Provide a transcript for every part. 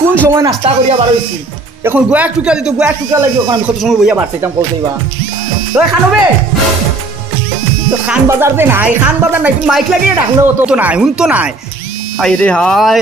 কোন সময় নাস্তা করিয়া বার হয়েছি এখন গোয়া টুকা দিত গোয়া টুকা লাগবে এখন আমি কত সময় বইয়া বার চাইতাম কৌসাইবা তো খানবে তো খান বাজার দে নাই খান বাজার নাই তুমি মাইক লাগিয়ে ডাকলো তো নাই হুন তো নাই হাই রে হাই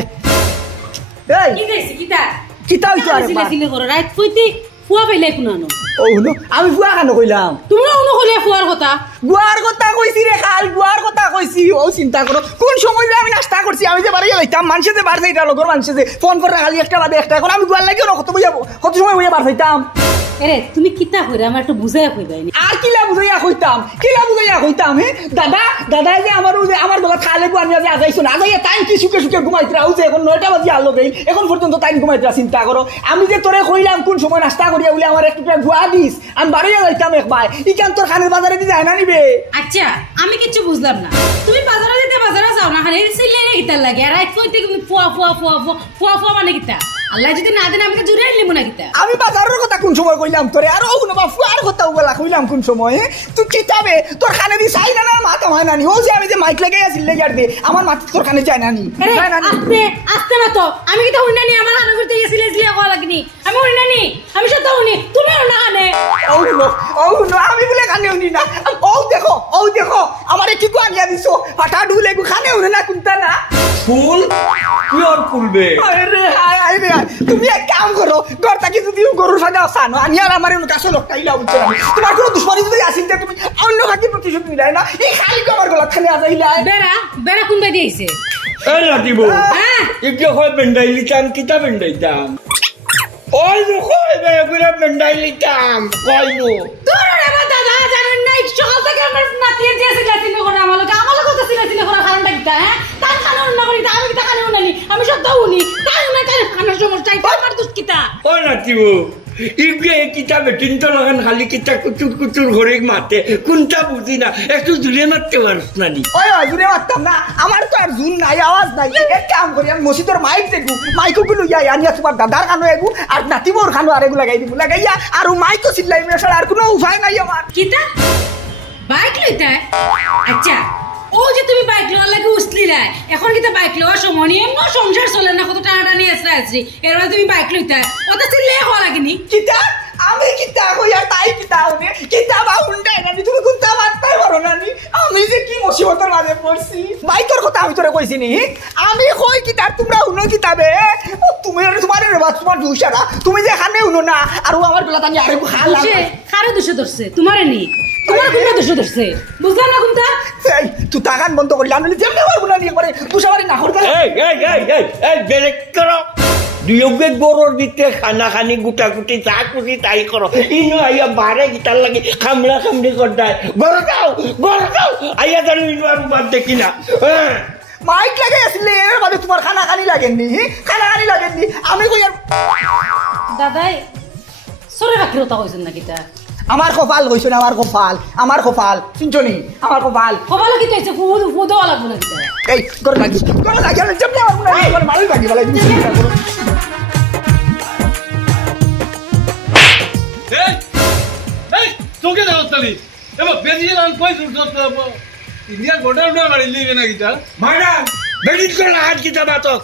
এই কি কইছি কিতা কিতা হইতো আরে বা সিলে করো রাত কইতি ফুয়া পাইলে কোন আনো ও হুনো আমি ফুয়া কেন কইলাম তোমরা অন্য কইলে ফুয়ার কথা গুয়ার কথা কইছি রে খাল গুয়ার কথা কইছি ও চিন্তা করো কোন সময় আমি নাস্তা করছি আমি যে বাড়ি যাইতাম মানুষে যে বার যাইতা লগর মানুষে যে ফোন করে খালি একটা বাদে একটা এখন আমি গুয়ার লাগিও না কত বইয়াবো কত সময় বইয়া বার যাইতাম আরে তুমি কিতা কইরা আমার একটু বুঝাইয়া কইবাইনি আর কিলা বুঝাইয়া কইতাম হে দাদা দাদাই যে আমার গলা খালে গু আনিয়া যে আগাইছো না আগাইয়া টাইম কি সুখে সুখে ঘুমাইতরা হচ্ছে এখন 9টা বাজে আলো গই এখন পর্যন্ত টাইম ঘুমাইতরা চিন্তা করো আমি যে তোরে কইলাম কোন সময় নাস্তা করিয়া বলে আমার একটু গুয়া দিস আমি বাড়িয়া যাইতাম একবার ইকান তোর খানের বাজারে দিয়ে যায় না নিবে আচ্ছা আমি কিছু বুঝলাম না তুমি বাজারে যেতে বাজারে যাও না খালি সিলে কিতা লাগে আর রাত কইতে ফুয়া ফুয়া ফুয়া ফুয়া ফুয়া মানে কিতা আল্লাহ যদি না দেন আমাকে জুড়ে আইলে মনে কিতা আমি বাজারের কথা কোন সময় কইলাম তোরে আর ও না বাপু আর কথা বলা কইলাম কোন সময় তুই কিতাবে তোর খানে দি চাই না মাথা হয় না নি ও যে আমি যে মাইক লাগাই আছিল লেগার দে আমার মাথা তোর খানে যায় না নি আস্তে আস্তে না তো আমি কিতা হই না নি আমার হানে করতে গেছিলে সিলে করা লাগনি আমি হই না নি আমি সত্য হইনি তুমি না হানে ও নো আমি বলে খানে হইনি না ও দেখো আমারে কি কো আনিয়া দিছো ফাটা ডুলে গু খানে হইনা না কোনটা না ফুল কি আর ফুলবে আরে তুমি এক কাম করো গরটা কি যদি গরুর সাথে আসানো আনি আর আমার কাছে লোকটাইলা উঠছে তোমার কোনো দুশ্মনী যদি আসিল তুমি অন্য কাকে প্রতিশোধ নিলাই না এই খালি আমার গলা খালি আজাইলা বেড়া কোন বাই দিয়েছে এই রাতিব ইকে হয় বেন্ডাইলিতাম কিতা বেন্ডাইতাম ওই কই বেগুলা বেন্ডাইলিতাম কইনো তোর আমার দাদা জানেন না সকাল থেকে আমার নাতিয়ে যেছে লাতিনে করে আমার কথা সিলাতিনে করে কারণটা কিতা হ্যাঁ তার কারণ না করি আমি কিতা কারণ নানি আমি সত্য হইনি তাই না তাই খানার সমস্যা আমার দোষ কিতা ওই রাতিব ইকে কিতা বেটিন তো লাগান খালি কিতা কুচুর ঘরে মাতে কোনটা বুঝি না একটু জুড়ে মারতে পারছ না নি ওই জুড়ে মারতাম না আমার তো আর জুন নাই আওয়াজ নাই এক কাম করি আমি মসজিদের মাইক দেখু মাইকও গুলো যাই আনিয়া তোমার দাদার কানো এগু আর নাতিবোর কানো আর এগু লাগাই দিব লাগাইয়া আর মাইকও চিল্লাই মেশাল আর কোনো উপায় নাই আমার কিতা বাইক লইতা আচ্ছা ও যে তুমি বাইক লওয়ার লাগে উছলি নাই এখন কিতা বাইক লওয়ার সময় নিয়ে এমন সংসার চলে না কত টানা টানি আসছে এরপর তুমি বাইক লইতা ওটা চিল্লে হওয়া লাগেনি কিতা আমি কিতা কই আর তাই কিতা হবে কিতা বা উন্ডাই না তুমি কোনটা মারতে পারো না নি আমি যে কি মুসিবতের মাঝে পড়ছি বাইকের কথা আমি তোরে কইছি নি আমি কই কিতা তোমরা উনো কিতাবে তুমি আর তোমার তোমার দুইশারা তুমি যে এখানে উনো না আর আমার গলা টানি আরে খালা কারে দোষে ধরছে তোমারে নি তোমার কোনটা দোষে ধরছে বুঝলা না কোনটা এই তুই তাকান বন্ধ করলি আমি যেমনি পারবো না নি করে তুষাবারি না করতে এই ব্রেক করো দুয়োগে গরুর দিতে খানা খানি গুটাগুটি যা খুশি তাই করো ইনো আইয়া বারে গিটার লাগি খামড়া খামড়ি করতায় গরু যাও আইয়া জানো ইনো আর বাদ দেখি না মাইক লাগাই আসলে এর মানে তোমার খানা খানি লাগেননি আমি কই আর দাদাই সরে রাখি কথা কইছেন না কিতা আমার কপাল কইছো না আমার কপাল শুনছনি আমার কপাল কি কইছে ফুদ লাগবো না কিতা এই করে লাগি আমি যেমনি আমার মনে হয় মারই লাগি বলে তুমি চিন্তা করো এই তোকে দাওতালি এবা বেরিয়ে লাল কই সুরত ইন্ডিয়া গোডাউন না মারি লিবে না কিটা ম্যাডাম বেডিট করে হাত কিতা বাতক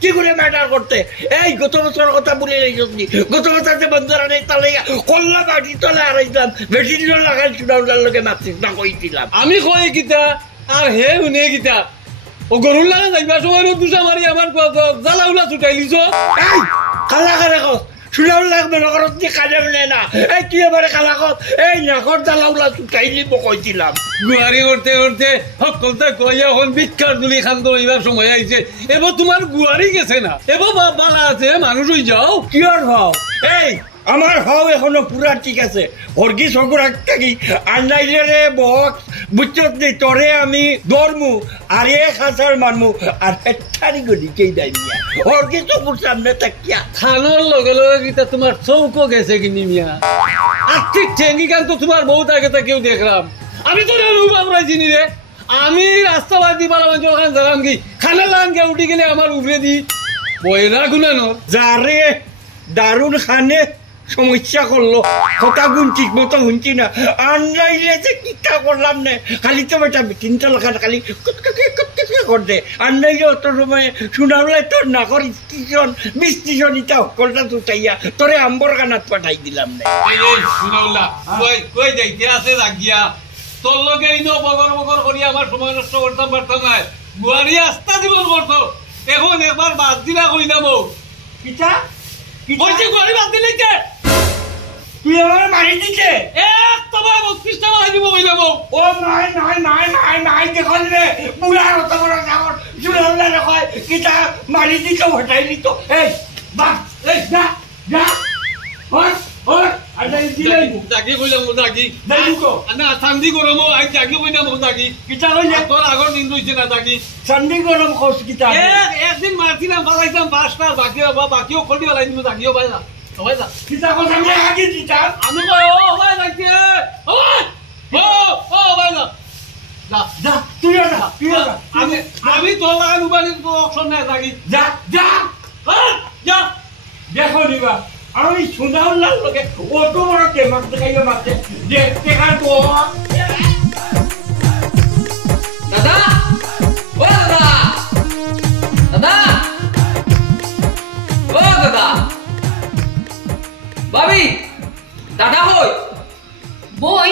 কি করে ম্যাটার করতে এই গত বছর কথা বলে রেখেছি গত বছর যে বন্ধুরা নেই তাহলে কল্লা বাড়ি তলে আড়াইতাম বেডিট লাগাই চুড়াউটার লোকে মারছিস না কইছিলাম আমি কই কিতা আর হে উনি কিতা ও গরুর লাগা যাইবা সময় দুসা মারি আমার জ্বালাউলা ছুটাই লিছ এই কালা করে কো চুড়াউল লাগবে নগরত যে কাজে না এই তুই এবারে কালা কর এই নাকর জ্বালাউলা ছুটাই লিব কইছিলাম গুয়ারি করতে করতে সকলটা কইয়া এখন বিখ্যাত দুলি খান তো এবার সময় আইছে এবার তোমার গুয়ারি গেছে না এবার বালা আছে মানুষ হই যাও কি আর ভাও এই আমার হাও এখনো পুরা ঠিক আছে হরগি সগুর থাকি আর নাইলে রে বক্স বুঝছত নি তরে আমি দরমু আর এক হাজার মানমু আর হেঠারি গলি কেই দাই মিয়া হরগি সগুর সামনে তাকিয়া খানোর লগে লগে কিতা তোমার চৌকো গেছে কিনি মিয়া আর ঠিক ঠেঙ্গি গান তো তোমার বহুত আগে কেউ দেখলাম আমি তো অনুভব রাইছিনি রে আমি রাস্তা বাদ দি পালা মানুষ ওখানে যালাম কি খানা লাগান কে উঠি গেলে আমার উপরে দি বয়না গুনানো যারে দারুন খানে সমস্যা করলো কথা গুণ ঠিক মতো শুনছি না আনলাইলে যে কিতা করলাম না খালি তো বেটা তিনটা লেখা খালি করতে আনলাইলে অত সময় শুনাবলে তোর না করি স্টেশন স্টেশন ইটা সকলটা তুটাইয়া তোরে আম্বর কানাত পাঠাই দিলাম না কই যাইতে আছে লাগিয়া তোর লগে ইনো বগর বগর করি আমার সময় নষ্ট করতাম পারতাম না বুয়ারি আস্তা জীবন করতো এখন একবার বাদ দিলা কই যাবো কিতা বলছি বুয়ারি বাদ দিলে কে তুই আমার মারি দিছে এক তোমার 32 টাকা লাগিব কই যাবো ও নাই দেখল রে বুড়ার অত বড় জাগর জুড়াল্লা রে কয় কিতা মারি দিছ হটাই নিত এই বাস এই যা যা ওর আরে দিলে জাগি কইলাম জাগি দেখো না ঠান্ডি গরম আই জাগি কইলাম জাগি কিতা হইছে তোর আগর দিন হইছে না জাগি সন্ডি গরম খোস কিতা একদিন মারছিলাম বাজাইতাম 5টা বাকিও খোলি বালাই দিমু জাগিও বাইলা সবাই যা কিতা কথা আমি আগে দিতা আমি কই ও ভাই যাইতে ও ভাই যা যা যা তুই যা আমি তোর লাগা উবালির তো অপশন নাই জাগি যা যা যা দেখো নিবা আমি সুনাউল্লার লোকে অত বড় টেমাক দেখাইয়া মারতে দেখতে কাটো দাদা ও দাদা দাদা ও দাদা ভাবি দাদা হই বই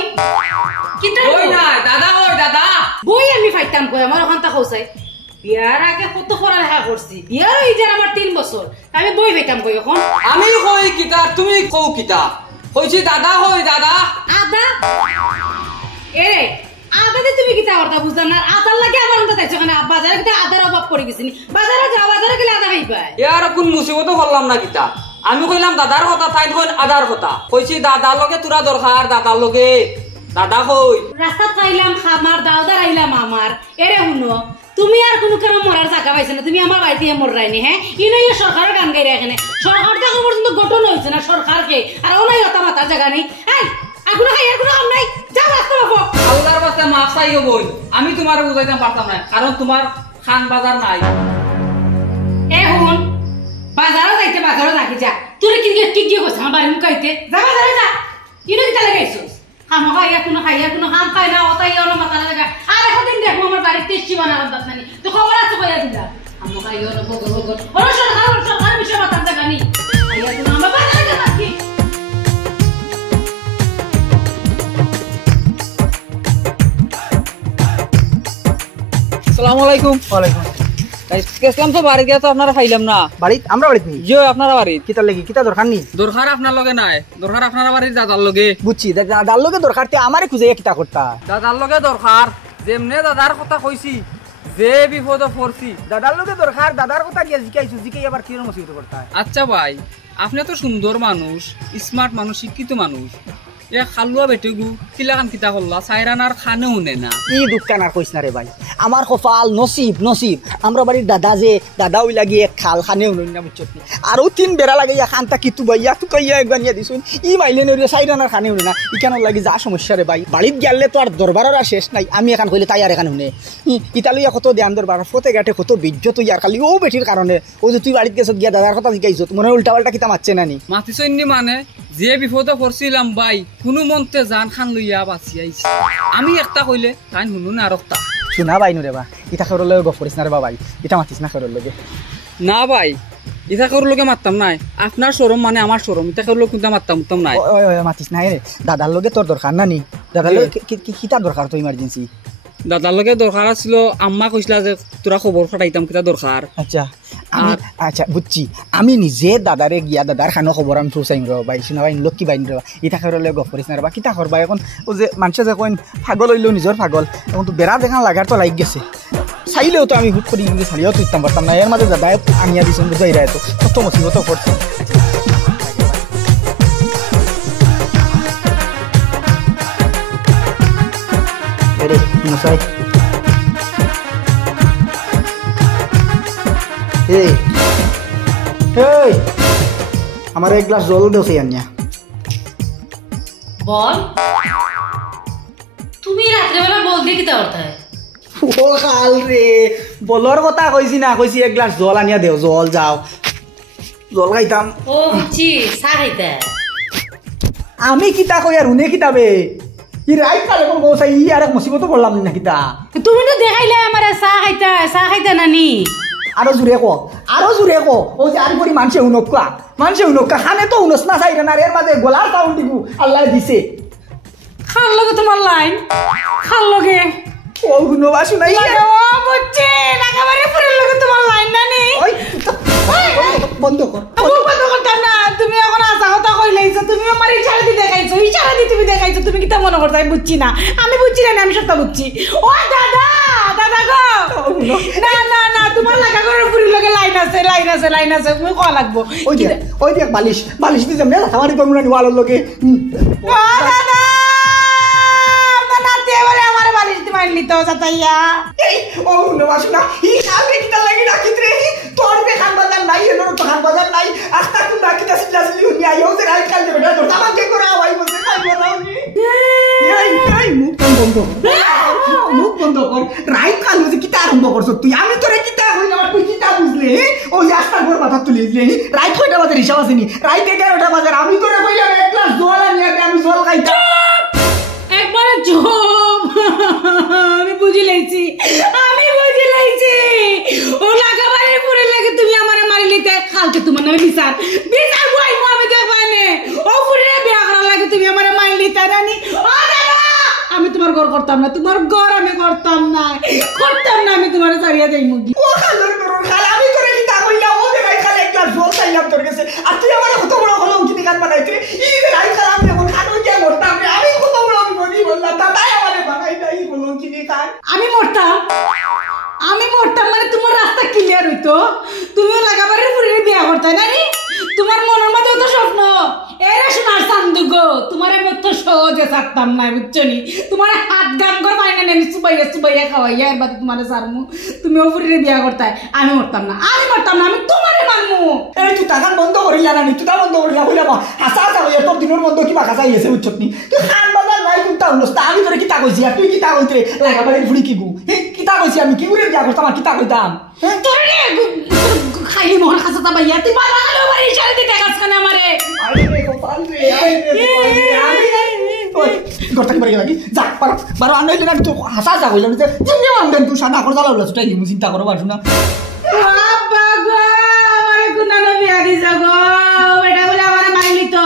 কিতা হই না দাদা হই দাদা বই আমি ফাইতাম কই আমার ওখানটা কইছাই বিয়ার আগে কত পড়ালেখা করছি বিয়ার এই যে আমার 3 বছর আমি বই ফাইতাম কই এখন আমি কই কিতা তুমি কও কিতা কইছি দাদা হই দাদা আদা এরে আদাতে তুমি কিতা করতা বুঝলাম না আদার লাগে আমার ওখানটা দেখছো কেন বাজারে কিতা আদার অভাব পড়ে গেছিনি বাজারে যাও বাজারে গেলে আদা খাইবা ইয়ার কোন মুসিবত করলাম না কিতা আমি কইলাম দাদার কথা তাই কইন আদার কথা কইছি দাদার লগে তোরা দরকার দাদার লগে দাদা কই রাস্তা খাইলাম খামার দাওদার আইলাম আমার এরে শুনো তুমি আর কোনো কেন মরার জায়গা পাইছ না তুমি আমার বাড়িতে মরাইনি হ্যাঁ ইনো ইয়ে সরকারের গান গাই এখানে সরকার তো এখন পর্যন্ত গঠন হয়েছে না সরকারকে আর ওনাই হতা মাথার জায়গা নেই এই আগুন খাই আর কোনো কাম নাই যাও রাস্তা বাবু আল্লাহর বাস্তে মাফ চাইও বই আমি তোমার বুঝাইতে পারতাম না কারণ তোমার খান বাজার নাই এ হুন বাজারও যাইতে বাজারও রাখি যা তুই কি করছ আমার বাড়ি মুখাইতে যা বাজারে যা ইনো কিতা লাগাইছস খামো খাইয়া কোনো খাম খাই না ওটাই হলো মাথা লাগা আর এখন দিন দেখবো আমার বাড়িতে টেস্টি বানাবার দাঁত নানি তো খবর আছে কইয়া দিলা খামো খাইয়া হলো বগর ওরা সরকার বিষয় মাথার জায়গা নেই খাইয়া কোনো আমার বাজারে যা বাকি আসসালামু আলাইকুম ওয়ালাইকুম গেছিলাম তো বাড়ি গিয়ে তো আপনারা পাইলাম না বাড়িত আমরা বাড়িত নেই জিও আপনারা বাড়ি কিতা লাগি কিতা দরকার নেই দরকার আপনার লগে নাই দরকার আপনারা বাড়ির দাদার লগে বুঝছি দাদার লোকে দরকার তে আমারে খুঁজে কিতা করতা দাদার লগে দরকার যেমনে দাদার কথা কইছি যে বিপদ পড়ছি দাদার লোকে দরকার দাদার কথা গিয়ে জিকাইছো জিকাই আবার কিরম মুসিবত করতা আচ্ছা ভাই আপনি তো সুন্দর মানুষ স্মার্ট মানুষ শিক্ষিত মানুষ এ খালুয়া বেটেগু কিলাকান কিতা করলা সাইরানার খানে উনে না ই দুঃখান আর কইস না রে ভাই আমার কপাল নসিব আমরা বাড়ির দাদা যে দাদা ওই লাগি এক খাল খানে উনুন না বুঝছত আরো 3 বেড়া লাগে খানটা কিতু ভাইয়া তু কইয়া গানিয়া দিছুন ই মাইলে নরে সাইরানার খানে উনে না ই কেন লাগি যা সমস্যা রে ভাই বাড়িত গেলে তো আর দরবারের আর শেষ নাই আমি এখন কইলে তাই আর এখন উনে ইতালিয়া কত ধ্যান দরবার ফতে গাটে কত বিজ্জত ইয়ার খালি ও বেটির কারণে ও যে তুই বাড়িত গেছত গিয়া দাদার কথা জিকাইছত মনে উল্টা পাল্টা কিতা মারছে না নি মাতিছন্নি মানে যে বিপদে পড়ছিলাম ভাই কোনো মন্তে জান খান লইয়া বাঁচি আইছি আমি একটা কইলে তাই শুনো না আর একটা শুনা ভাই নুরে বা ইটা খরর লগে গফ করিস না রে বাবাই ইটা মাতিস না খরর লগে না ভাই ইটা কারোর লোকে মারতাম নাই আপনার শরম মানে আমার শরম ইটা কারোর লোক কিন্তু মারতাম নাই মাতিস নাই রে দাদার লগে তোর দরকার না নি দাদার লগে কিতা দরকার তো ইমার্জেন্সি দাদার লগে দরকার ছিল আম্মা কইছিলা যে তোরা খবর ফাটাইতাম কিতা দরকার আচ্ছা আমি আচ্ছা বুঝছি আমি নিজে দাদারে গিয়া দাদার খানো খবর আমি পৌঁছাইম র ভাই শুনা ভাই লক্ষ্মী বাইন র ইটা খবর লগে গফ করিস না রে বা কিতা করবা এখন ও যে মানুষে যে কইন পাগল হইলেও নিজের পাগল এখন তো বেড়া দেখান লাগার তো লাগ গেছে চাইলেও তো আমি হুট করে ইংলিশ ছাড়িয়াও তুইতাম পারতাম না এর মাঝে দাদায় আনিয়া দিছেন বুঝাই রা তো কত মুসিবত পড়ছে রে মশাই এই আমার এক গ্লাস জল দেও সেই আনিয়া বল তুমি রাত্রেবেলা বল দিয়ে কিতা করতে ও খাল রে বলর কথা কইছি না কইছি এক গ্লাস জল আনিয়া দেও জল যাও জল খাইতাম ও বুঝছি চা খাইতে আমি কিতা কই আর উনি কিতাবে ই রাইট কালে কোন গোসাই ই আর এক মুসিবত পড়লাম না কিতা তুমি তো দেখাইলে আমার চাহ খাইতা নানি আরো জুড়ে কো ও যে আর করি মানুষে উনক্কা খানে তো উনস না চাইরে না এর মাঝে গোলার পাউন্ড দিবু আল্লাহ দিছে খাল লগে তোমার লাইন খাল লগে ও গুনবাসু নাই ও বুঝছি লাগাবারে পুরের লগে তোমার লাইন নানি ওই বন্ধ কর মুখ বন্ধ করতাম না তুমি এখন আসা কথা কইলাইছো তুমি আমার ইশারা দিয়ে দেখাইছো তুমি দেখাইছো তুমি কি তা মনে করছো আমি বুঝছি না আমি সত্য বুঝছি ও দাদা গো না তোমার লাগা করে পুরি লগে লাইন আছে মুই কল লাগবো ওই দেখ বালিশ দি যেমনে লাথামারি করমু না ওয়ালের লগে ও দাদা নাতে বলে আমার বালিশ দি মারলি তো সাতাইয়া এই ও গুনবাসু না ই খাবে কিতা লাগি রাখিত রে তোর দেখান বাজার নাই এর তো খান বাজার নাই আস্তা তুমি কিতা সিলাসলি হুনি আইও যে রাইট কাল দেবে তো তামাকে করা আই বসে খাই বলাওনি এই মুখ বন্ধ কর রাইট কাল যে কিতা আরম্ভ করছ তুই আমি তোরে কিতা কইলাম তুই কিতা বুঝলে ও যে আস্তা ঘর মাথা তুলিলে রাইট কয়টা বাজার হিসাব আছে নি রাইট 11টা বাজার আমি তোরে কইলাম এক গ্লাস জল আনিয়া দে আমি জল খাইতা একবার চুপ আমি বুঝি লাইছি ও লাগাবারে পুরে লাগে তুমি আমারে মারি লইতে কালকে তোমার নামে বিচার বই আমি দেখবানে ও পুরে বিয়া করা লাগে তুমি আমারে মারি লইতে রানি ও দাদা আমি তোমার ঘর করতাম না আমি করতাম না আমি তোমার ছাড়িয়া যাই মুগি ও খালর করুন খাল আমি তোরে কিতা কইলাম ও যে রাইট কাল এক গ্লাস জল খাইলাম তোর কাছে আর তুই আমারে কত বড় হলো কি গান বানাইতে ই যে রাইট কাল আমি এখন খানো দিয়া মরতাম আমি কত বড় আমি বলি বললাম দাদাই আমারে বানাই দাই বলো কি গান আমি মরতাম মানে তোমার রাস্তা ক্লিয়ার হইতো তুমিও লাগাবারের পুরে বিয়া করতে না রে তোমার মনের মধ্যে তো স্বপ্ন এরা সোনার চান্দুগ তোমার মতো সহজে ছাড়তাম না বুঝছো নি তোমার হাত গাম করে বাইনা নেমি সুবাইয়া খাওয়াইয়া এর বাদে তোমার সারমু তুমিও পুরে বিয়া করতে আমি মরতাম না আমি তোমারে মানমু এই তুই টাকা বন্ধ করিলা না তুই তা বন্ধ করিলা কইলাম হাসা হইয়া তোর দিনের মধ্যে কিবা খাসা হইছে বুঝছত নি তুই খান বাজার নাই কোনটা হলস আমি তোরে কিতা কইছি আর তুই কিতা কইতে লাগাবারের ফুড়ি কি গু কিতা কইছি আমি কি করে বিয়া করতাম আর কিতা কইতাম তোরে খাইলি মোহন খাসাতা বাইয়া তুই বাবা গেল বাড়ি ইশারা দিয়ে দেখাস কেন আমারে আরে গোপাল রে ওই গর্তা কি বাড়ি লাগি যা বারো আনই না তুই হাসা যা কইলাম যে জিনে মানদেন তুই সাদা করে জ্বালাউলা ছুটাই দিমু চিন্তা করো বাসু না বাবা গো আমারে কুনানো বিয়া দিছ গো এটা বলে আমারে মারিলিছে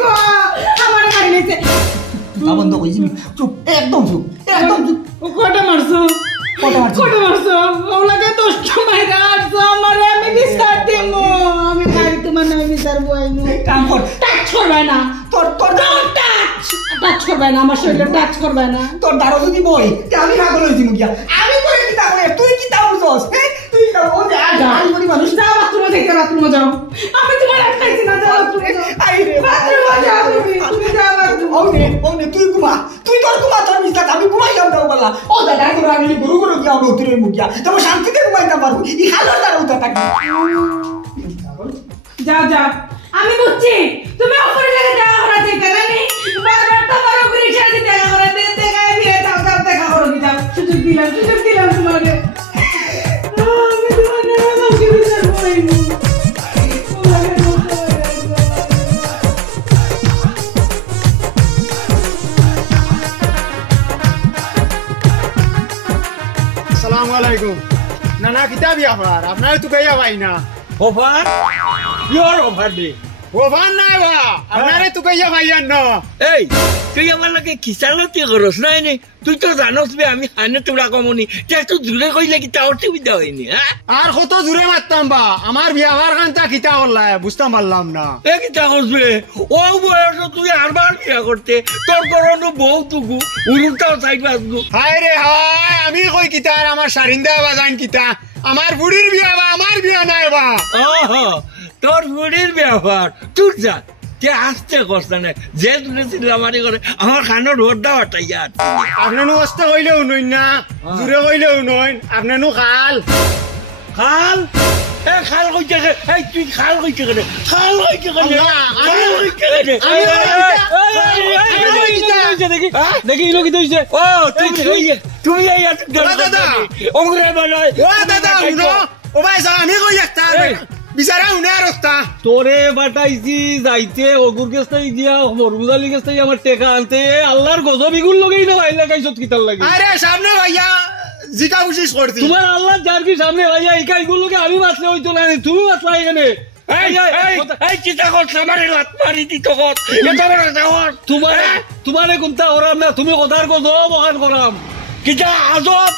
গো আমারে মারিলিছে বন্ধ কইছি চুপ একদম চুপ কোটা মারছো ওলাকে 10টা মাইরা আসছো আমারে আমি বিচার দেবো আমি খালি তোমার নামে বিচার বইমু কাম কর টাচ করবে না তোর টাচ করবে না আমার শরীরে টাচ করবে না তোর দারো যদি বই তে আমি না বলে দিমু গিয়া আমি করে কিতা কই তুই কিতা বুঝছস তুই না ও যে আজ আই করি মানুষ যাও বাথরুমে যাও আমি তোমার একটাইছি না যাও বাথরুমে যাও আই রে বাথরুমে যাও তুমি যাও বাথরুমে ওনে তুই ঘুমা তোর মিস্তা আমি ঘুমাইলাম দাও বলা ও দাদা করে আমি গুরু গিয়া আমরা উতরে মুগিয়া তবে শান্তিতে ঘুমাইতে পারবো ই খালোর দাঁড়া উঠা থাকি যাও আমি বুঝছি তুমি উপরে লাগে দেখা করা যেতে নানি বারবার তোমার উপরে ইশারা দিয়ে দেখা করা দেখায় দিয়ে যাও দেখা করো কি যাও সুযোগ দিলাম তোমারে আমি তোমার নামে কাউকে বিচার করিনি আসসালামু আলাইকুম নানা কিতাব ইয়াফার আপনার তো গাইয়া ভাই না অফার ইয়োর অফার দে ওভান নাই বা আপনারে তো গাইয়া ভাই না এই তুই আমার লাগে খিসালতি করস নাই নি তুই তো জানোস বে আমি হানে তোরা কমনি তুই জুড়ে কইলে কি তা অসুবিধা হয়নি হ্যাঁ আর কত জোরে মারতাম বা আমার বিয়াবার কান্তা কিতা করলা বুঝতে পারলাম না এ কিতা করবে ও বয়স তুই আরবার বিয়া করতে তোর করনো বউ তুকু উল্টাও সাইড বাজগু হায় রে হায় আমি কই কিতা আর আমার সারিন্দা বাজান কিতা আমার বুড়ির বিয়া বা আমার বিয়া নাই বা তোর বুড়ির ব্যাপার তুই যা কে আসতে কষ্ট না যে তুলে চিল্লামারি করে আমার খানোর রোডটা হটাইয়া আপনার অস্ত হইলেও নই না জোরে হইলেও নই আপনার খাল এ খাল কইছে এই তুই খাল কইছে রে খাল কইছে দেখি ইলো কি দইছে ও তুমি এই দাদা ওংরে বলয় ও দাদা উনো ও ভাই আমি কই একটা বিচারা শুনে আর রস্তা তোরে বাটাইছি যাইতে অগুর গেছটাই দিয়া মরুজালি গেছটাই আমার টেকা আনতে আল্লাহর গজব ইগুল লগেই না ভাইলা গাইছত কিতার লাগে আরে সামনে ভাইয়া জিকা বুঝিস করছি তোমার আল্লাহ যার কি সামনে ভাইয়া এই কাইগুলো লোকে আমি বাঁচলে হইতো না তুমি বাঁচলা এখানে এই চিন্তা করছে আমার লাত মারি দিত তোমারে কোনটা ওরাম না তুমি কথার গজব ওখান করাম কিটা আজব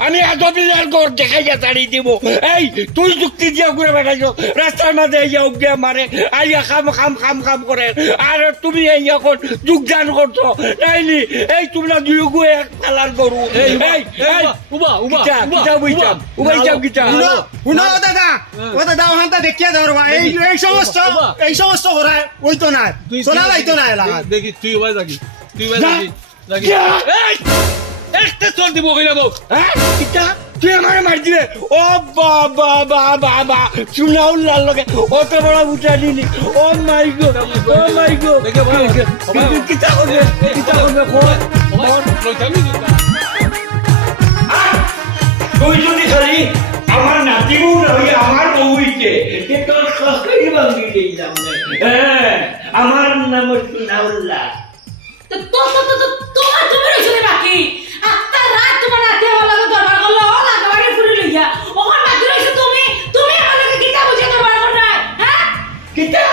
আমি আজবিলার ঘর দেখাইয়া তাড়ি দিব এই তুই যুক্তি দিয়া ঘুরে বেড়াইছ রাস্তার মাঝে ইয়া উগিয়া মারে আইয়া খাম করে আর তুমি এই এখন যোগদান করছো নাইনি এই তোমরা দুই গু এক পালার গরু এই উবা শুনো ও দাদা ওখানটা দেখিয়া ধরবা এই সমস্ত করা ওইতো না শোনা যাইতো না এলাকা দেখি তুই উবাই যাবি একটা চল দিব কইলা বউ হ্যাঁ কিটা তুই আমারে মার দিবে ও বাবা চুনাউল্লার লগে অত বড় উঠা দিলি ও মাই গড দেখে ভালো কিটা করবে তুই যদি খালি আমার নাতি বউ না হইয়া আমার বউ হইতে তোর সস্তাই ভাঙি দিলাম হ্যাঁ আমার নাম চুনাউল্লাহ তোমার তুমি রয়েছে বাকি আত্মা রাত তোমার রাতে হলো দরবার করলো লাগাবাড়ি ফুরি লইয়া ওখান বাকি রয়েছে তুমি আমাকে কিতা বুঝে দরবার কর না হ্যাঁ কিতা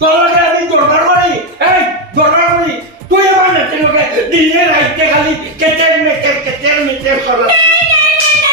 তোর আমি দরবার করি এই দরবার করি তুই আমার নাতি লোকে দিনে রাইতে খালি কেটের মেটের করো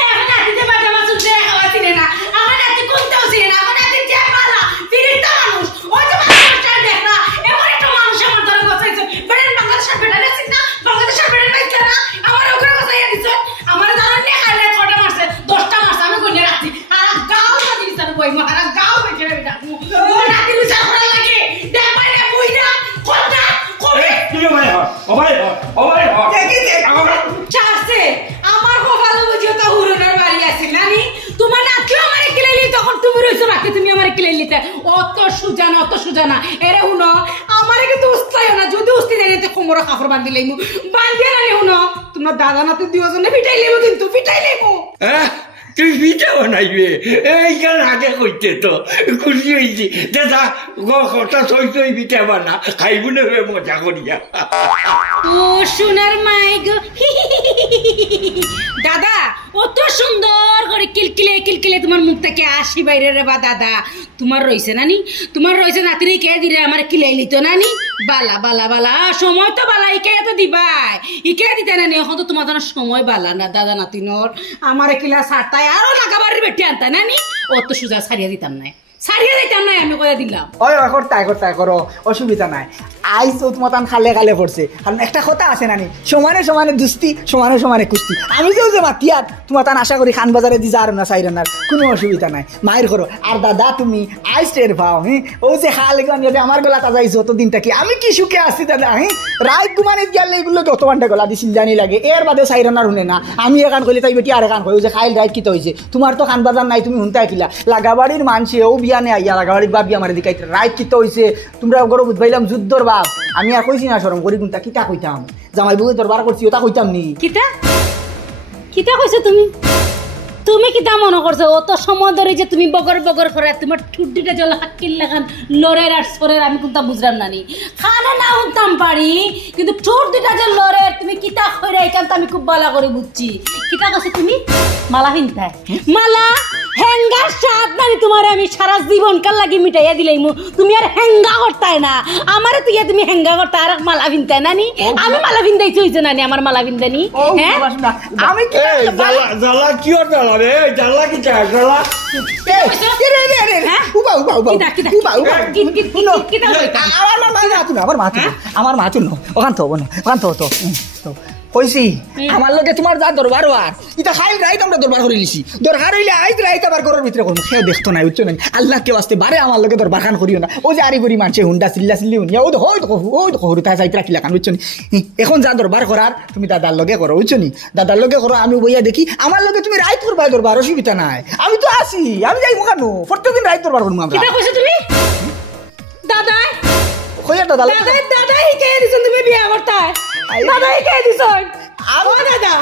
আমার নাতিতে বাজা মাছ উঠে খাওয়াছি না আমার নাতি কোনটাও ছিল না আমার নাতি যে পালা ফিরিতা মানুষ ওই যে মানুষটা দেখ না এমন একটা মানুষ আমার ধরে বসাইছে বেড়েন বাংলাদেশের বেড়া দেখছিস না বাংলাদেশের বেড়া দেখছিস না আমার ওখানে বসাইয়া দিচ্ছে আমার দাঁড়ান নিয়ে খাইলে ছটা মারছে 10টা মারছে আমি কোনে রাখছি আর গাও না দিছ আর কই মারা গাও বেঁচে ডাকু ও নাতি বিচার করা লাগে দেখ পাইলে বুইরা কোনটা কবে তুই ওভারে চারছে আমার ভালো বুঝিও তো হুরুনের বাড়ি আছে নানি তোমার নাতিও আমারে কিলাইলি তখন তুমি রইছো রাখতে তুমি আমারে কিলাইলিতে অত সুজানা এরে হুনো আমারে কিন্তু উস্তাইও না যদি উস্তি দেইতে কোমরে কাপড় বাঁধি লইমু বাঁধিয়া নানি হুনো তোমার দাদা নাতি দুজনে পিটাই লইমু কিন্তু পিটাই লইমু তুই পিঠা বানাইবে এইখান আগে কইতে তো খুশি হয়েছি দাদা কথা সই পিঠা বানা খাইব নেবে মজা করিয়া ও সোনার মাই গো দাদা অত সুন্দর করে কিলকিলে তোমার মুখ থেকে আসি বাইরে রে বা দাদা তোমার রইছে নানি তোমার রইছে নাতিরে কে দিরে আমার কিলাইলি তো নানি বালা সময় তো বালা ইকে তো দিবাই ইকে দিতে নানি এখন তো তোমার জন্য সময় বালা না দাদা নাতিনর আমার কিলা সারতাই আরো লাগাবাড়ি বেটি আনতা নানি অত সুজা ছাড়িয়ে দিতাম না আমি কইয়া দিলাম ওই করতাই করো অসুবিধা নাই আইস উৎমতান খালে পড়ছে কারণ একটা কথা আছে নানি সমানে দুস্তি সমানে কুস্তি আমি যে মাতিয়াত তোমার তান আশা করি খান বাজারে দি যার না সাইরানার কোনো অসুবিধা নাই মায়ের করো আর দাদা তুমি আইস টের পাও ও যে খালে গিয়ে আমার গলা তাজাই যতদিন থাকি আমি কি সুখে আসছি দাদা রাত ঘুমানে গেলে এগুলো যত ঘন্টা গলা দিছিল জানি লাগে এর বাদে সাইরানার শুনে না আমি এখান কইলে তাই বেটি আর এখান কই যে খাইল রাত কিতা হয়েছে তোমার তো খান বাজার নাই তুমি শুনতে আইলা লাগাবাড়ির মানছে ও বিয়ানে আইয়া লাগাবাড়ির বাবি আমার দিকে রাত কিতা হয়েছে তোমরা গরো বুঝবাইলাম যুদ্ধর বাপ আমি আর কইছি না শরম করি কোনটা কিতা কইতাম জামাই বউ দরবার করছি ওটা কইতাম নি কিতা কইছো তুমি কিতা মনে করছো অত সময় ধরে যে তুমি বগর করে তোমার ঠুড্ডিটা জল হাক্কিল লাগান লরের আর সরের আমি কোনটা বুঝলাম নানি খানা না উঠতাম পারি কিন্তু ঠোঁট দুটা যে লরের তুমি কিতা কইরা এখান তো আমি খুব ভালো করে বুঝছি কিতা কইছো তুমি মালা হিনতাই মালা হেঙ্গার সাথ নানি তোমার আমি সারা জীবন কাল লাগি মিটাইয়া দিলাইমু তুমি আর হেঙ্গা করতাই না আমারে তুই তুমি হেঙ্গা করতে আর মালা ভিনতাই নানি আমি মালা ভিনদাইছি হইছে নানি আমার মালা ভিনদানি হ্যাঁ আমি কি জ্বালা কি জ্বালাবে জ্বালা কি জ্বালা আমার মা চুন ওখান তো কইছি আমার লগে তোমার যা দরবার হওয়ার এটা খাইল রাইত আমরা দরবার করে লিছি দরকার হইলে আইজ রাইত আবার ঘরের ভিতরে করবো সেও দেখতো না বুঝছো না আল্লাহ কেউ আসতে বারে আমার লগে দরবার খান করিও না ও যে আরি করি মানছে হুন্ডা চিল্লি হুনিয়া ও তো হরু তাই চাইতে রাখিলা খান বুঝছো নি এখন যা দরবার করার তুমি দাদার লগে করো বুঝছো নি দাদার লগে করো আমি বইয়া দেখি আমার লগে তুমি রাইত করবা দরবার অসুবিধা নাই আমি তো আসি আমি যাই কেন প্রত্যেকদিন রাইত দরবার করবো আমরা তুমি দাদা কইয়া দাদা দাদাই কে দিছেন তুমি বিয়া করতে দাদাই কে দিছেন আমার দাদা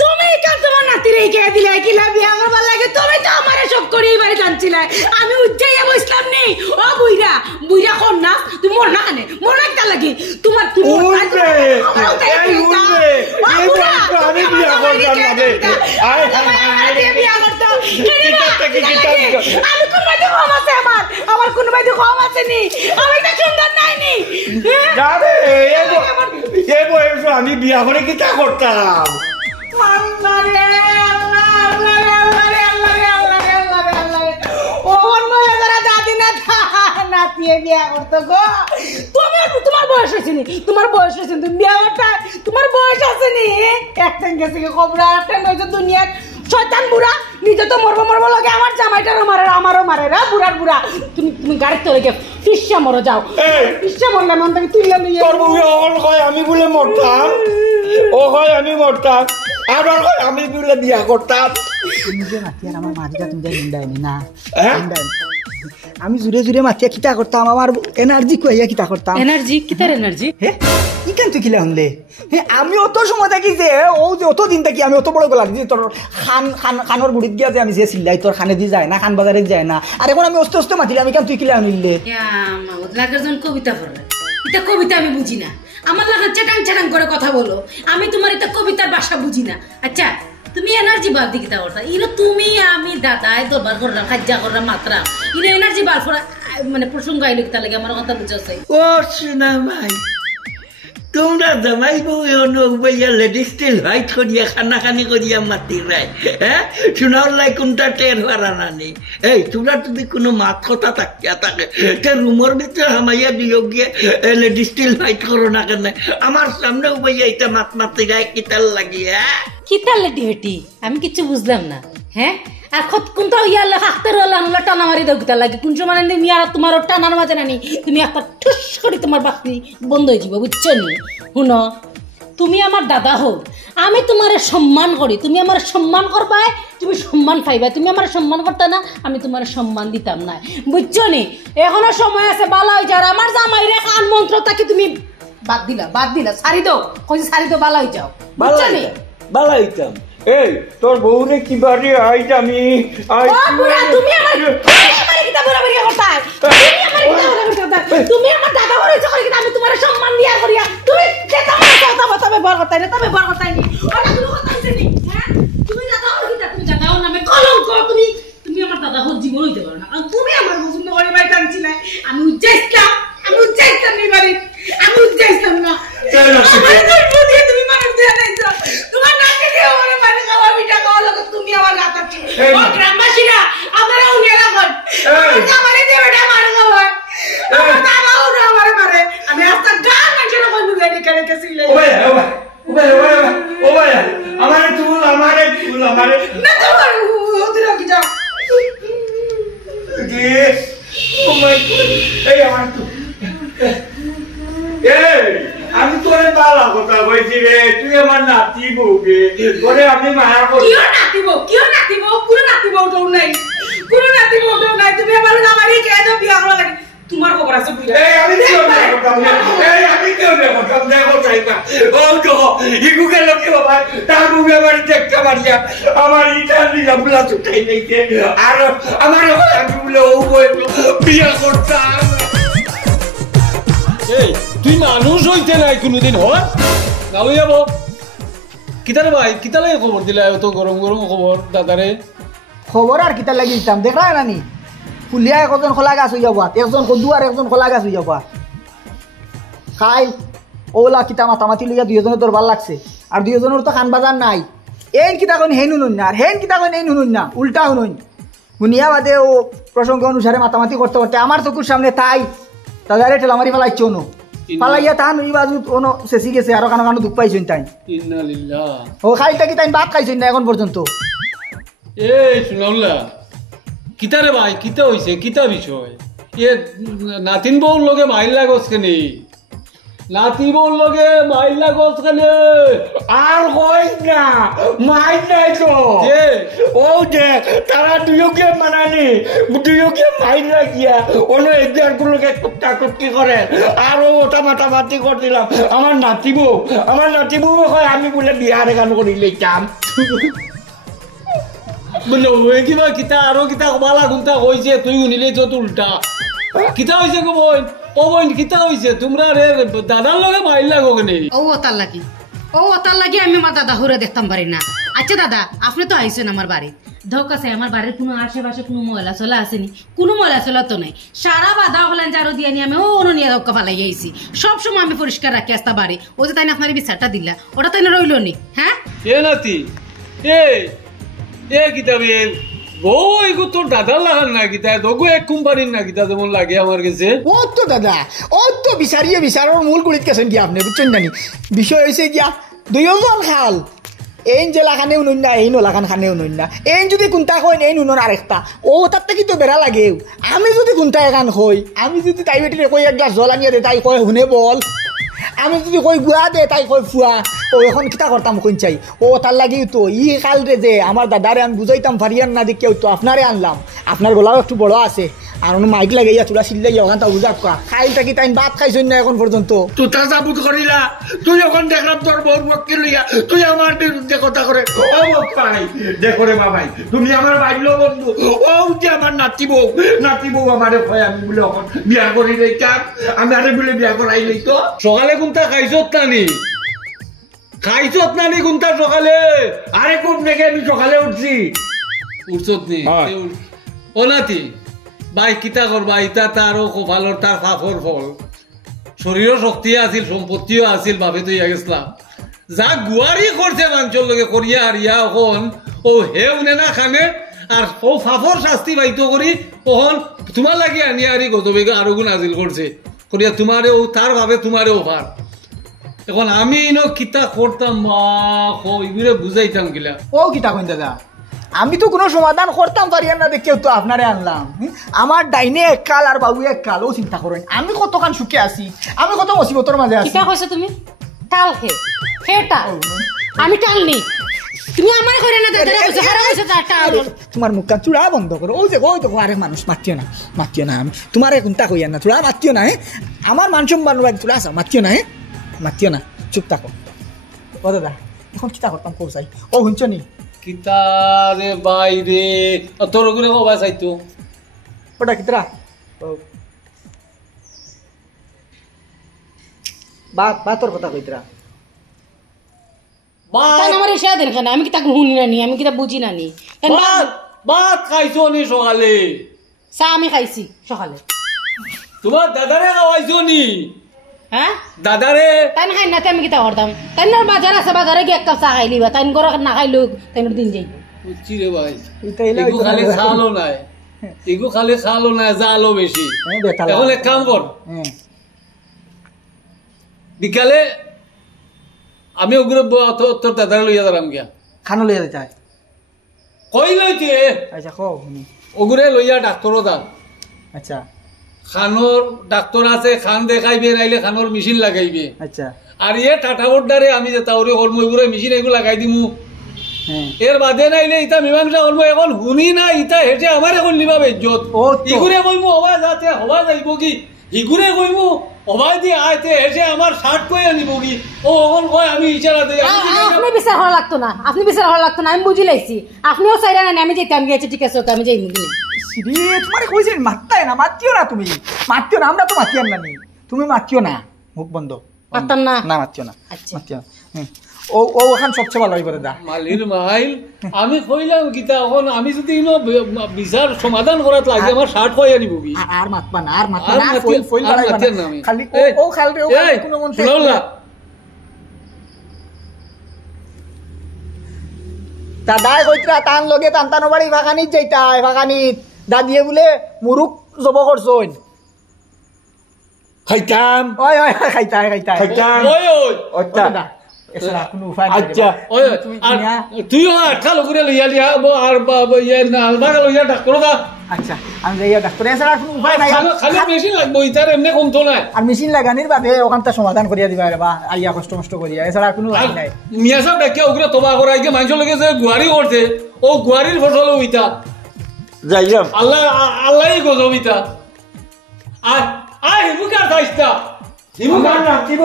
তুমি কাল তোমার নাতিরে কে দিলে কিলা বিয়া করবার লাগে তুমি তো আমারে সব করি এবারে জানছিল দিলাই আমি উজ্জাইয়া বসলাম নেই ও বুইরা বুইরা কোন না তুমি মর না কেন মর না কেন লাগি তোমার তুমি উঠবে এই উঠবে এই বয়সে আমি বিয়া করতাম না রে আমি কোন বাইতে কম আছে আমার কোন বাইতে কম আছে নি আমি তো সুন্দর নাই নি যাবে এই বয়সে আমি বিয়া করে কিতা করতাম তোমার বয়স হয়েছে নি তোমার বয়স হয়েছে তুমি বিয়া করতে তোমার বয়স আছে নি একটা গেছে খবর একটা নয়তো দুনিয়ার শয়তান বুড়া নিজে তো মরবো লাগে আমার জামাইটারও মারে আমারও মারে রা বুড়ার বুড়া তুমি গাড়ির তলে গিয়ে পিসা মরো যাও পিসা মরলে মন থেকে তুললে নিয়ে তোর বউ অল কয় আমি বলে মরতাম ও হয় আমি মরতাম আবার কয় আমি বলে বিয়া করতাম তুমি যে মাতিয়া আমার মাটিটা তুমি নিন্দায়নি না হ্যাঁ? আমি জুড়ে জুড়ে মাতিয়া কিতা করতাম আমার এনার্জি কইয়া কিতা করতাম এনার্জি কিতার এনার্জি হে ইকান তুই কিলা হলে আমি অত সময় থাকি যে ও যে অত দিন থাকি আমি অত বড় গলা যে তোর খানোর গুড়িত গিয়া যে আমি যে চিল্লাই তোর খানে দিয়ে যায় না খান বাজারে যায় না আর এখন আমি অস্তে অস্তে মাতিলে আমি কেন তুই কিলা আনিলে লাগার জন কবিতা পড়ে এটা কবিতা আমি বুঝি না আমার লাগা চেটাং চেটাং করে কথা বলো আমি তোমার এটা কবিতার ভাষা বুঝি না আচ্ছা তুমি এনার্জি বাদ দি কিতা করতা ইনো তুমি আমি দাদাই দরবার করলাম খাজ্জা করলাম মাত্রা ইনো এনার্জি বাদ করা মানে প্রসঙ্গ আইলো কিতা লাগে আমার কথা বুঝাছে ও শোনা মাই তোমরা জামাই বউ ভাইয়া লেডিস স্টিল হোয়াইট করিয়া খানা খানি করিয়া মাতি রায় হ্যাঁ শোনার লাই কোনটা টের হারা নানি এই তোমরা যদি কোনো মাত কথা থাকিয়া থাকে তে রুমের ভিতরে হামাইয়া দিও গিয়ে লেডিস স্টিল হোয়াইট করো না কেন আমার সামনেও ভাইয়া এটা মাত মাতি রায় কিতাল লাগিয়া কিতার লেটি হেটি আমি কিছু বুঝলাম না হ্যাঁ আর কত কোনটা ইয়ালে হাতের হলা টানা মারি দাও কিতা লাগে কোন সময় তুমি আর তোমার টানার মাঝে নানি তুমি একটা ঠুস করে তোমার বাকি বন্ধ হয়ে যাবে বুঝছো নি শুনো তুমি আমার দাদা হও আমি তোমারে সম্মান করি তুমি আমার সম্মান করবাই তুমি সম্মান পাইবা তুমি আমার সম্মান করতে না আমি তোমার সম্মান দিতাম না বুঝছো নি এখনো সময় আছে বালা হয়ে যাও আমার জামাইরে কান মন্ত্রটাকে তুমি বাদ দিলা সারি দাও কই সারি দাও বালা হয়ে যাও বুঝছো নি বালা হইতাম এই তোর বউরে কি বাড়ি আইজ আমি তুমি আমার কিতা বরাবরি করতাই তুমি আমার দাদা হইছো করে কিতা আমি তোমার সম্মান দিয়া করিয়া তুমি যেটা তবে বড় করতাই না তবে বড় করতাই নি ওটা কোনো কথা হইছে নি হ্যাঁ তুমি দাদা হও কিতা তুমি দাদা হও নামে কলঙ্ক তুমি আমার দাদা হও জীবন হইতে পারো না তুমি আমার পছন্দ করে বাই টানছি না আমি উজ্জাইতাম নি বাড়ি আমি উজ্জাইতাম না তুমি মানুষ দিয়া নাই তোমার নাকে দিয়ে আমার মানে খাওয়া মিঠা খাওয়া লোক তুমি আমার গাতাচ্ছি ও গ্রামবাসীরা আপনারা উনিয়া রাখুন আমারে দেবটা মারে খাওয়া আমার দাদাও না আমারে মারে আমি আস্তা গান মানুষের কই বুঝাই রেখে রেখেছিলে ও ভাই আমারে চুল না তোমার ওদিরা কি যাও কি ও মাই গড এই আমার তো আমি তোরে বালা কথা কইছি রে তুই আমার নাতি বউকে তোরে আমি মায়া করি কিও নাতিব পুরো নাতিব তো নাই তুমি আমার আমারই কে দাও বিয়া করা লাগে তোমার খবর আছে বুঝা আমি কেউ দেখো দেখো চাইবা ও তো ইগুকে লোকে বাবা তার বুকে বাড়ি দেখতে পারিয়া আমার ইটা নিলা বুলা ছুটাই নেইছে আর আমার আমি বলে ও বিয়া করতাম এই তুই মানুষ হইতে নাই কোনোদিন হয় না হই যাব কিতারে ভাই কিতা লাগে খবর দিলা এত গরম গরম খবর দাদারে খবর আর কিতা লাগি দিতাম দেখা নানি ফুলিয়া একজন খোলা গাছ হয়ে যাবা একজন কদু আর একজন খোলা গাছ হয়ে যাবা খাই ওলা কিতা মাতামাতি লইয়া দুইজনের তোর ভাল লাগছে আর দুইজনের তো খান বাজার নাই এই কিতা কইন হেন নুন না আর হেন কিতা কইন এই নুন না উল্টা হুনুন শুনিয়া বাদে ও প্রসঙ্গ অনুসারে মাতামাতি করতে করতে আমার চকুর সামনে তাই তাদের ঠেলা মারি ফেলাইছ অনু পালাইয়া তান এই বাজু অনু শেষি গেছে আরো কানো কানো দুঃখ পাইছেন তাই ইন্না লিল্লাহ ও খাইটা কি তাই ভাত খাইছেন না এখন পর্যন্ত এই শুনাউলা কিতারে ভাই কিতা হইছে কিতা বিষয় এ নাতিন বউর লগে মাইল লাগস কেনে নাতি বউর লগে মাইল লাগস কেনে আর হই না মাই নাই তো ও যে তারা দুয়োকে মানানি দুয়োকে মাই লাগিয়া ওনো এদিয়ার গুলোকে কুত্তা কুত্তি করে আর ও ওটা মাতামাতি করছিলাম আমার নাতি বউ হয় আমি বলে বিহারে গান করি লেখাম বলে ওই কিবা কিতা আরো কিতা কবালা গুনতা কইছে তুই শুনিলে তো উল্টা কিতা হইছে গো বোন ও বোন কিতা হইছে তোমরা রে দাদার লগে মাইল লাগো কেনে ও ওতার লাগি আমি আমার দাদা হুরে দেখতাম পারি না আচ্ছা দাদা আপনি তো আইছেন আমার বাড়ি ধোক আছে আমার বাড়ির কোনো আশেপাশে কোনো ময়লা চলা আসেনি কোনো ময়লা চলা তো নাই সারা বাধা হলেন জারো দিয়ে নিয়ে আমি অন্য নিয়ে ধক্কা ফালাই আইছি সবসময় আমি পরিষ্কার রাখি আসতা বাড়ি ও যে তাই না আপনার বিচারটা দিলা ওটা তাই না রইল নি হ্যাঁ এ নাতি এ কিতাবে ওই গো তোর দাদার লাগান না কিতা দগো এক কোম্পানির না কিতা যেমন লাগে আমার কাছে ও তো দাদা ও তো বিচারের মূল গুড়িত গেছেন গিয়া আপনি বুঝছেন জানি বিষয় হয়েছে গিয়া দুইজন খাল এই জেলাখানে উনুন না এই নলাখান খানে উনুন না এই যদি কোনটা কইন এই নুনর আরেকটা ও তার থেকে তো বেড়া লাগেও আমি যদি কোনটা এখান কই আমি যদি তাই বেটিরে কই এক গ্লাস জল আনিয়ে দে তাই কয় শুনে বল আমি যদি কই গুয়া দে তাই কই ফুয়া ও এখন কিতা করতাম কোন চাই ও তার লাগেও তো ই কাল রে যে আমার দাদারে আমি বুঝাইতাম ফারিয়ান না দেখেও তো আপনারে আনলাম আপনার গলাও একটু বড় আছে আর মাইক লাগাইয়া চুলা চিল্লাইয়া ওখান তা বুঝা কা খাইল থাকি তাই ভাত খাইছেন না এখন পর্যন্ত তুই তা জাবুত করিলা তুই যখন দেখলাম তোর বউর পক্ষে লইয়া তুই আমার বিরুদ্ধে কথা করে ও পাই দেখো রে বাবাই তুমি আমার বাইলো বন্ধু ও যে আমার নাতি বউ আমারে কয় আমি বলে এখন বিয়া করি রে কাম আমি আরে বলে বিয়া করাই লই তো সকালে কোনটা খাইছত নানি কোনটা সকালে আরে কোন থেকে আমি সকালে উঠছি উঠছত নি হয়। ও নাতি বাই কিতা করবা ইতা তারও কপালর তার ফাফর ফল শরীরও শক্তি আছিল সম্পত্তিও আছিল ভাবে তুই গেছলাম যা গুয়ারি করছে মাঞ্চল লগে করিয়া হারিয়া এখন ও হে উনে না খানে আর ও ফাফর শাস্তি বাইতো করি ওহন তোমার লাগি আনি আরি গতবেগে আরো গুণ আজিল করছে করিয়া তোমারেও তার ভাবে তোমারেও ভার এখন আমি কিতা করতাম বা ইগুলো বুঝাইতাম গিলা ও কিতা কইন দাদা আমি তো কোনো সমাধান করতাম পারিয়ান না দেখেও তো আপনারে আনলাম আমার ডাইনে এক কাল আর বাবু এক কাল ও চিন্তা করেন আমি কতখান সুখে আছি আমি কত মুসিবতর মাঝে আছি কিতা কইছো তুমি টাল খেটা আমি টাল নি তুমি আমার কইরা না দাদারে কইছো হারা কইছো টাল তোমার মুখটা চূড়া বন্ধ করো ওই যে ওই তো আরেক মানুষ মাতিও না আমি তোমার কোনটা কইয়া না চূড়া মাতিও না আমার মান সম্মান চূড়া আছে মাতিও না চুপ থাকো ও দাদা এখন কিতা করতাম কৌ চাই ও শুনছ নি কিতারে বাইরে তোর গুলো কবা চাইতো ওটা কিতরা বা তোর কথা কইতরা তাই আমার ইশা দেন কেন আমি কি তাকে শুনি না নি আমি কি তা বুঝি না নি ভাত খাইছো নি সকালে চা আমি খাইছি সকালে তোমার দাদারে খাওয়াইছো নি হ্যাঁ দাদারে তাই খাই না আমি কি তা করতাম তাই বাজার আছে বাজারে গিয়ে একটা চা খাই লিবা তাই ঘর না খাইলো তাই দিন যাইব বুঝছি রে ভাই এগু খালি খালো নাই জালো বেশি এখন এক কাম কর বিকালে আমি ওগুলো তোর দাদারে লইয়া দাঁড়াম গিয়া খানো লইয়া যায় কই লইতে আচ্ছা কও ওগুলো লইয়া ডাক্তারও দাম আচ্ছা খানোর ডাক্তার আছে খান দেখাইবে নাইলে খানোর মেশিন লাগাইবে আচ্ছা আর টাটা বোর্ডারে আমি যে তাওরে করবো এগুলো মেশিন এগুলো লাগাই দিমু হ্যাঁ এর বাদে নাইলে ইটা মীমাংসা করবো এখন শুনি না ইটা হেঁটে আমার এখন লিবা বেজ্জত ও তো। ইগুরে কইমু হবা যাতে হবা যাইব কি ইগুরে কইমু হবা দিয়ে আইতে হেঁটে আমার শার্ট কই আনিব কি ও এখন কয় আমি ইশারা দেই আপনি বিচার হওয়া লাগতো না আমি বুঝি লাইছি আপনিও চাইরা না আমি যেতাম গিয়েছি ঠিক আছে তো আমি যাই মুগিনি তোমার কইছেন মাতিও না তুমি মাতিও না আমরা তো মাতিয়াম না তুমি মাতিও না মুখ বন্ধ পারতাম না না মাতিও না আচ্ছা। মাতিও না ও ওখান সবচেয়ে ভালো হইব দাদা মালির মাইল আমি কইলাম গীতা এখন আমি যদি বিচার সমাধান করাত লাগে আমার শার্ট কই আনিব কি আর মাতবা না আর মাতিয়াম না আমি। খালি ও খালরে ও এই, কোনো মন শুনাও না। দাদাই কইতরা টান লগে টানটানো বাড়ি ভাগানিত যাইতাই ভাগানিত দাদিয়ে বলে মুরুক জব করছইন খাইতাম ওই খাইতাই খাইতাম ওই ওই আচ্ছা দাদা এছাড়া কোনো উপায় নাই আচ্ছা ওই তুমি আর নিয়া। তুইও আটকা লোকরে লইয়া লিয়া আর আলবাগা লইয়া ডাক্তার দা আচ্ছা আমি যাইয়া ডাক্তার এছাড়া কোনো উপায় নাই খালি মেশিন লাগবো ইতার এমনি কম তো নাই আর মেশিন লাগানির বাদে ওখানটা সমাধান করিয়া দিবা রে বা আইয়া কষ্ট করিয়া এছাড়া কোনো লাইন নাই মিয়া সাহেব ডাকিয়া ওগুলো তোবা করাই গিয়ে মানুষের লগে যে গুয়ারি করছে ও গুয়ারির ফসল হইতা যাইলাম আল্লাহ গজব ইতা হিমুকার থাইস্তা আমার নাচিব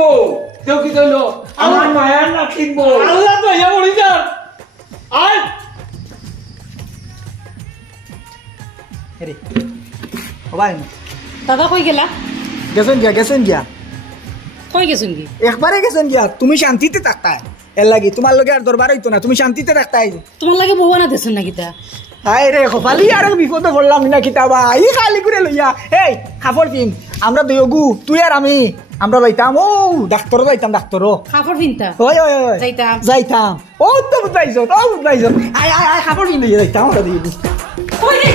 কেউ কি তৈল আমার মায়ার নাচিব আল্লাহ তো ইয়া বলি যান আয় রে ও ভাই দাদা কই গেলা গেছেন গিয়া কই গেছেন কি একবারে গেছেন গিয়া তুমি শান্তিতে থাকতা এর লাগি তোমার লগে আর দরবার হইতো না তুমি শান্তিতে থাকতাই তোমার লাগে বউ না দেছেন না কিতা হাই রে কপালি আর বিপদে পড়লাম না কিতাবা এই খালি করে লইয়া এই খাফর দিন আমরা দুইগু তুই আর আমি আমরা যাইতাম ও ডাক্তারও যাইতাম ডাক্তারও কাপড় পিনতা ওই ওই ওই যাইতাম ও তো বুঝাইছো আয় খাফর দিন লইয়া যাইতাম আমরা দুইগু কই রে